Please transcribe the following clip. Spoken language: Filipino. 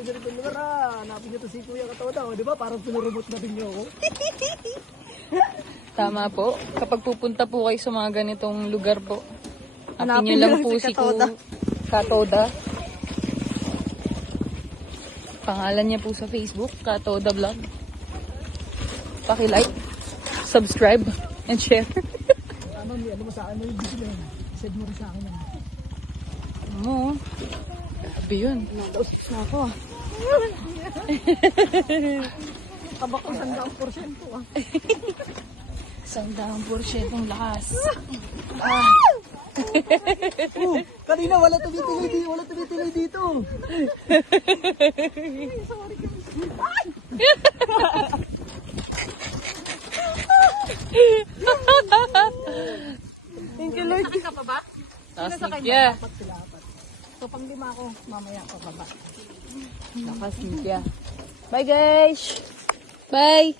ganitong lugar ah. Hanapin niyo to si Kuya Katoda. O, di ba? Parang pinurumot na din niyo ako. Tama po. Kapag pupunta po kayo sa mga ganitong lugar po, hanapin niyo lang po si Katoda. Pangalan niya po sa Facebook, Katoda Vlog. Paki-like, subscribe, and share. Ano mo sa akin yung video na yun? Send mo rin sa akin yan. Ano? Grabe yun. Nag-austos na ako ah. Tabak ko 100% ah. 100% lakas. Kanina wala tumitiloy dito. Thank you, Lord. Sakit ka pa ba? Yeah. Dapat sila apat. So pang lima ako, mamaya pa baba. Lakas, Cynthia. Bye, guys. Bye.